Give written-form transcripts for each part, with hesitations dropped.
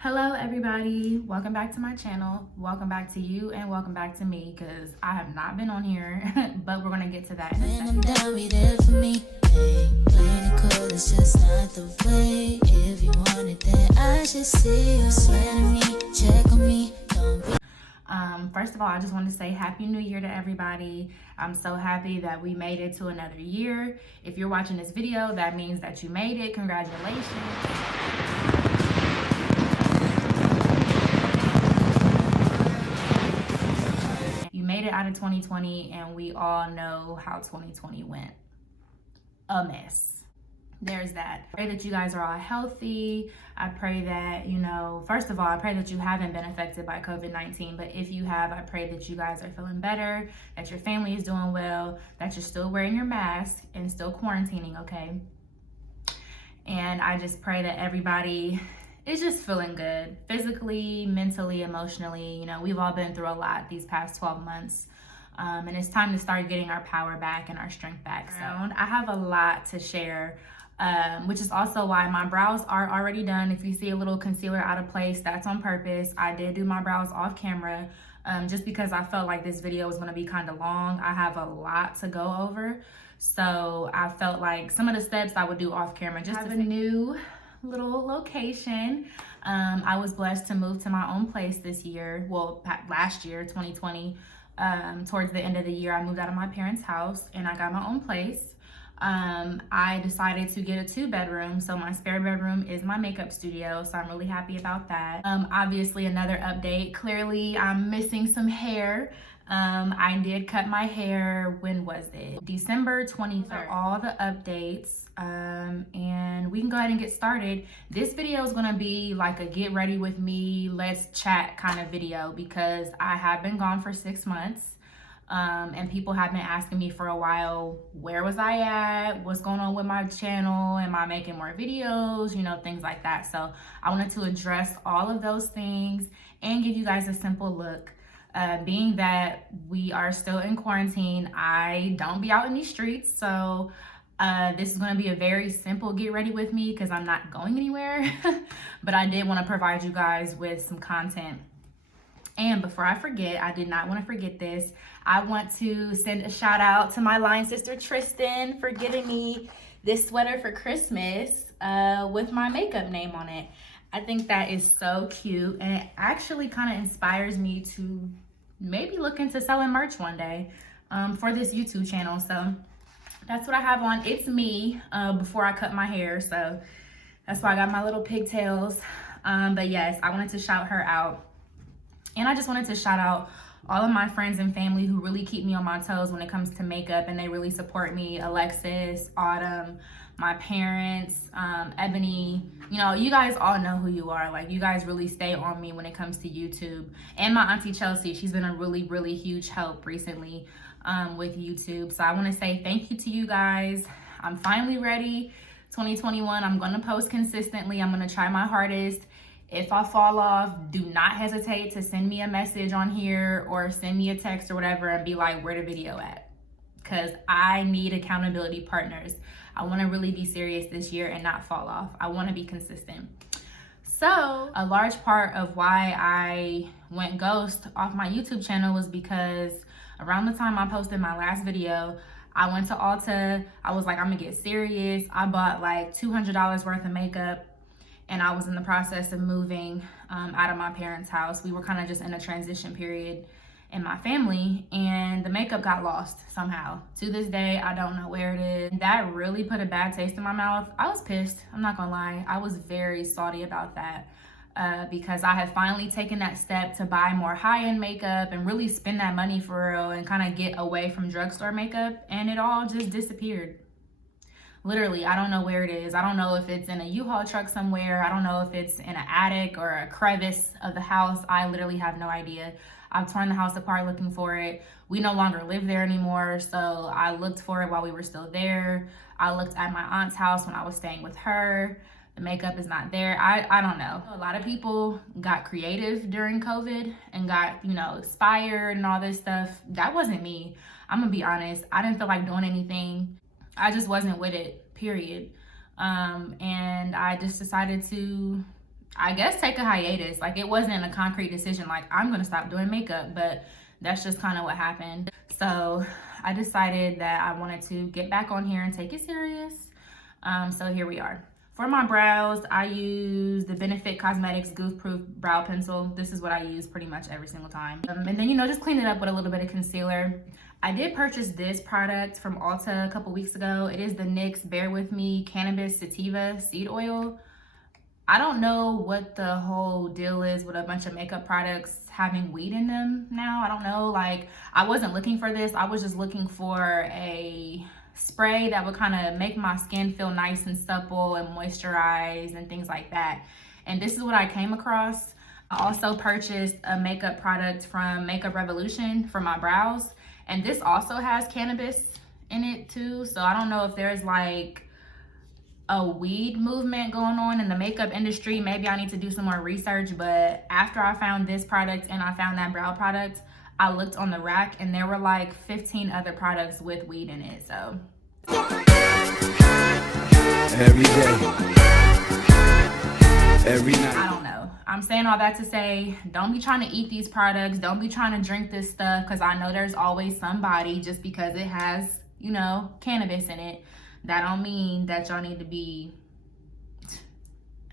Hello everybody, welcome back to my channel. Welcome back to you and welcome back to me, because I have not been on here but we're gonna get to that in a second. Down, be there for me. Hey, playing it cool, it's just not the way. If you want it, then I should see you. Swear to me, check on me. Don't be. First of all, I just want to say Happy New Year to everybody. I'm so happy that we made it to another year. If you're watching this video, that means that you made it. Congratulations. You made it out of 2020, and we all know how 2020 went. A mess. There's that. I pray that you guys are all healthy. I pray that, first of all, I pray that you haven't been affected by COVID-19, but if you have, I pray that you guys are feeling better, that your family is doing well, that you're still wearing your mask and still quarantining, okay? And I just pray that everybody is just feeling good, physically, mentally, emotionally. We've all been through a lot these past 12 months. And it's time to start getting our power back and our strength back. So I have a lot to share, which is also why my brows are already done. If you see a little concealer out of place, that's on purpose. I did do my brows off camera just because I felt like this video was going to be kind of long. I have a lot to go over. So I felt like some of the steps I would do off camera. Just have a new little location. I was blessed to move to my own place this year. Well, last year, 2020. Towards the end of the year, I moved out of my parents' house and I got my own place. I decided to get a 2-bedroom, so my spare bedroom is my makeup studio, so I'm really happy about that. Obviously, another update, clearly I'm missing some hair. I did cut my hair, when was it? December 23rd. All the updates, and we can go ahead and get started. This video is gonna be like a get ready with me, let's chat kind of video, because I have been gone for 6 months. And people have been asking me for a while, where was I at? What's going on with my channel? Am I making more videos? Things like that. So I wanted to address all of those things and give you guys a simple look. Being that we are still in quarantine, I don't be out in these streets. So this is going to be a very simple get ready with me because I'm not going anywhere. But I did want to provide you guys with some content. And before I forget, I did not want to forget this. I want to send a shout out to my line sister, Tristan, for giving me this sweater for Christmas with my makeup name on it. I think that is so cute. And it actually kind of inspires me to maybe look into selling merch one day for this YouTube channel. So that's what I have on. It's me before I cut my hair. So that's why I got my little pigtails. But yes, I wanted to shout her out. And I just wanted to shout out all of my friends and family who really keep me on my toes when it comes to makeup, and they really support me. Alexis, Autumn, my parents, Ebony, you guys all know who you are. Like, you guys really stay on me when it comes to YouTube. And my auntie Chelsea, she's been a really, really huge help recently with YouTube. So I want to say thank you to you guys. I'm finally ready. 2021, I'm going to post consistently. I'm going to try my hardest. If I fall off, do not hesitate to send me a message on here or send me a text or whatever and be like, where the video at? Because I need accountability partners. I want to really be serious this year and not fall off. I want to be consistent. So a large part of why I went ghost off my YouTube channel was because around the time I posted my last video, I went to Ulta. I was like, I'm gonna get serious. I bought like $200 worth of makeup. And I was in the process of moving out of my parents' house. We were kind of just in a transition period in my family, and the makeup got lost somehow. To this day, I don't know where it is. That really put a bad taste in my mouth. I was pissed, I'm not gonna lie. I was very salty about that because I had finally taken that step to buy more high-end makeup and really spend that money for real and kind of get away from drugstore makeup, and it all just disappeared. Literally, I don't know where it is. I don't know if it's in a U-Haul truck somewhere. I don't know if it's in an attic or a crevice of the house. I literally have no idea. I've torn the house apart looking for it. We no longer live there anymore, so I looked for it while we were still there. I looked at my aunt's house when I was staying with her. The makeup is not there. I don't know. A lot of people got creative during COVID and got, inspired and all this stuff. That wasn't me. I'm gonna be honest. I didn't feel like doing anything. I just wasn't with it, period. And I just decided to I guess, take a hiatus. Like, it wasn't a concrete decision, like, I'm gonna stop doing makeup, but that's just kind of what happened. So I decided that I wanted to get back on here and take it serious. So here we are. For my brows, I use the Benefit Cosmetics Goof Proof Brow Pencil. This is what I use pretty much every single time. And then, you know, just clean it up with a little bit of concealer. I did purchase this product from Ulta a couple weeks ago. It is the NYX Bear With Me Cannabis Sativa Seed Oil. I don't know what the whole deal is with a bunch of makeup products having weed in them now. I don't know. Like, I wasn't looking for this. I was just looking for a spray that would kind of make my skin feel nice and supple and moisturized and things like that. And this is what I came across. I also purchased a makeup product from Makeup Revolution for my brows. And this also has cannabis in it too. So I don't know if there's like a weed movement going on in the makeup industry. Maybe I need to do some more research. But after I found this product and I found that brow product, I looked on the rack and there were like 15 other products with weed in it. So every day, every night. I don't know. I'm saying all that to say, don't be trying to eat these products. Don't be trying to drink this stuff, because I know there's always somebody, just because it has, you know, cannabis in it, that don't mean that y'all need to be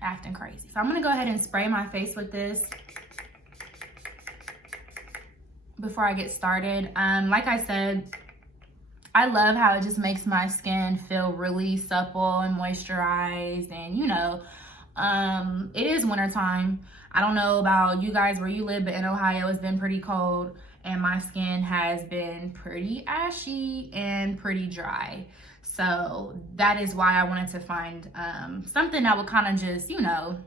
acting crazy. So I'm gonna go ahead and spray my face with this before I get started. Like I said, I love how it just makes my skin feel really supple and moisturized. And you know, it is wintertime. I don't know about you guys where you live, but in Ohio it's been pretty cold and my skin has been pretty ashy and pretty dry. So that is why I wanted to find something that would kind of just, you know,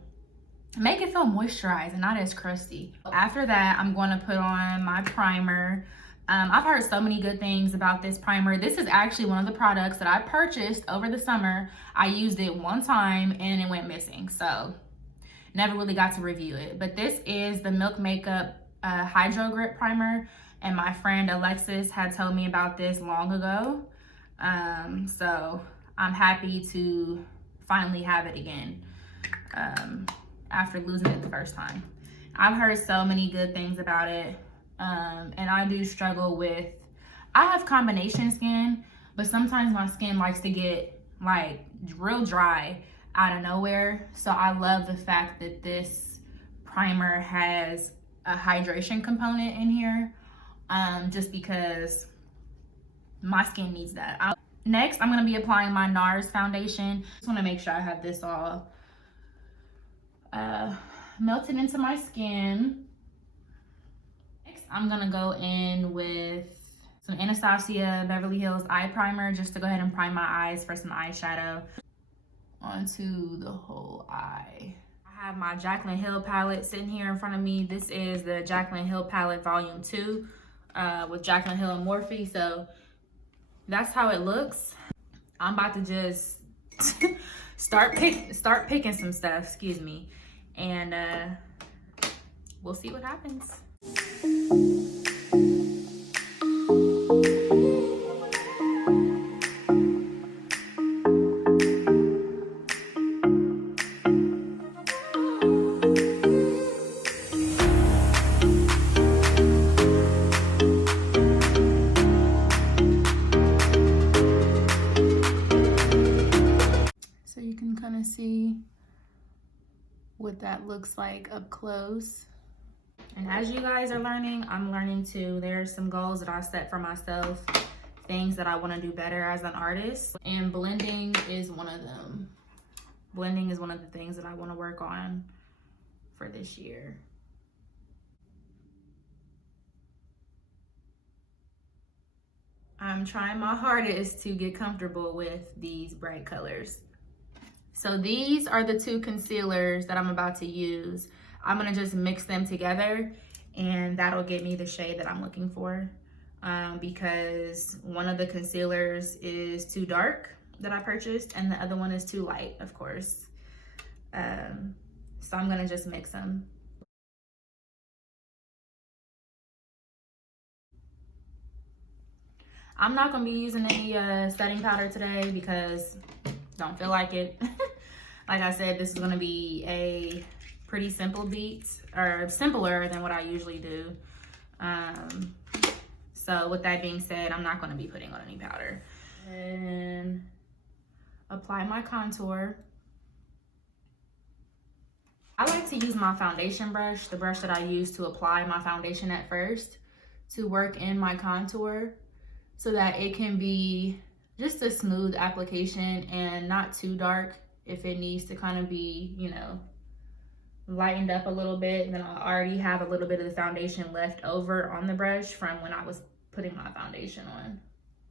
make it feel moisturized and not as crusty. After that, I'm going to put on my primer. I've heard so many good things about this primer. This is actually one of the products that I purchased over the summer. I used it one time and it went missing, so never really got to review it. But this is the Milk Makeup Hydro Grip Primer, and my friend Alexis had told me about this long ago. So I'm happy to finally have it again after losing it the first time. I've heard so many good things about it. And I do struggle with, I have combination skin, but sometimes my skin likes to get like real dry out of nowhere. So I love the fact that this primer has a hydration component in here, just because my skin needs that. Next, I'm going to be applying my NARS foundation. Just want to make sure I have this all melted into my skin. I'm gonna go in with some Anastasia Beverly Hills eye primer just to go ahead and prime my eyes for some eyeshadow onto the whole eye. I have my Jaclyn Hill palette sitting here in front of me. This is the Jaclyn Hill palette volume 2 with Jaclyn Hill and Morphe. So that's how it looks. I'm about to just start picking some stuff, excuse me, and we'll see what happens. So you can kind of see what that looks like up close. And as you guys are learning, I'm learning too. There's some goals that I set for myself, things that I want to do better as an artist, and blending is one of them. Blending is one of the things that I want to work on for this year. I'm trying my hardest to get comfortable with these bright colors. So these are the two concealers that I'm about to use. I'm gonna just mix them together and that'll get me the shade that I'm looking for, because one of the concealers is too dark that I purchased and the other one is too light, of course. So I'm gonna just mix them. I'm not gonna be using any setting powder today because don't feel like it. Like I said, this is gonna be a pretty simple beats, or simpler than what I usually do. So with that being said, I'm not going to be putting on any powder. And apply my contour. I like to use my foundation brush, the brush that I use to apply my foundation at first, to work in my contour so that it can be just a smooth application and not too dark. If it needs to kind of be, you know, lightened up a little bit, then I already have a little bit of the foundation left over on the brush from when I was putting my foundation on,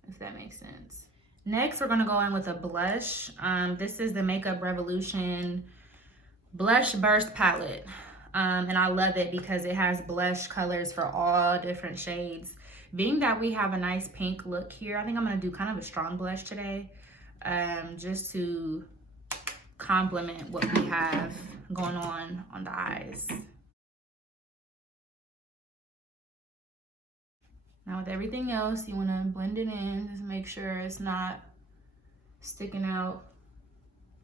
if that makes sense. Next, we're gonna go in with a blush. This is the Makeup Revolution Blush Burst palette. And I love it because it has blush colors for all different shades. Being that we have a nice pink look here, I think I'm gonna do kind of a strong blush today, just to complement what we have going on the eyes. Now with everything else, you wanna blend it in, just make sure it's not sticking out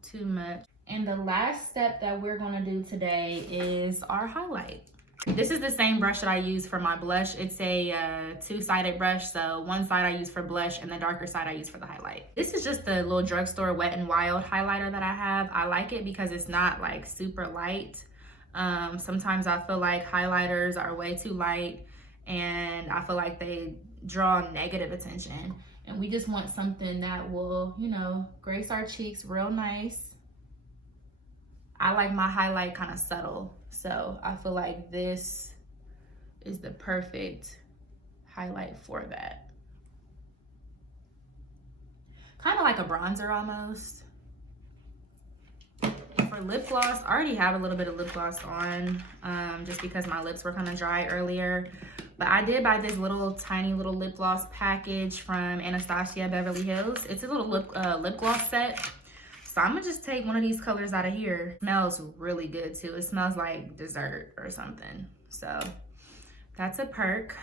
too much. And the last step that we're gonna do today is our highlight. This is the same brush that I use for my blush. It's a two-sided brush, so one side I use for blush and the darker side I use for the highlight. This is just the little drugstore Wet n Wild highlighter that I have. I like it because it's not like super light. Sometimes I feel like highlighters are way too light and I feel like they draw negative attention. And we just want something that will, you know, grace our cheeks real nice. I like my highlight kind of subtle, so I feel like this is the perfect highlight for that. Kind of like a bronzer almost. For lip gloss, I already have a little bit of lip gloss on, just because my lips were kind of dry earlier. But I did buy this tiny little lip gloss package from Anastasia Beverly Hills. It's a little lip gloss set. So I'm gonna just take one of these colors out of here. It smells really good too. It smells like dessert or something. So that's a perk.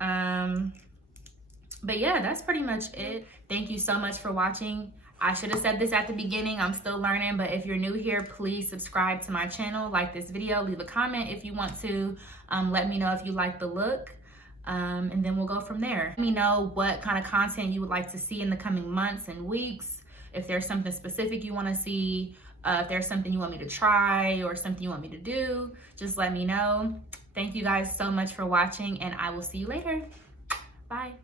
But yeah, that's pretty much it. Thank you so much for watching. I should have said this at the beginning. I'm still learning, but if you're new here, please subscribe to my channel, like this video, leave a comment if you want to. Let me know if you like the look. And then we'll go from there. Let me know what kind of content you would like to see in the coming months and weeks. If there's something specific you want to see, if there's something you want me to try or something you want me to do, just let me know. Thank you guys so much for watching, and I will see you later. Bye.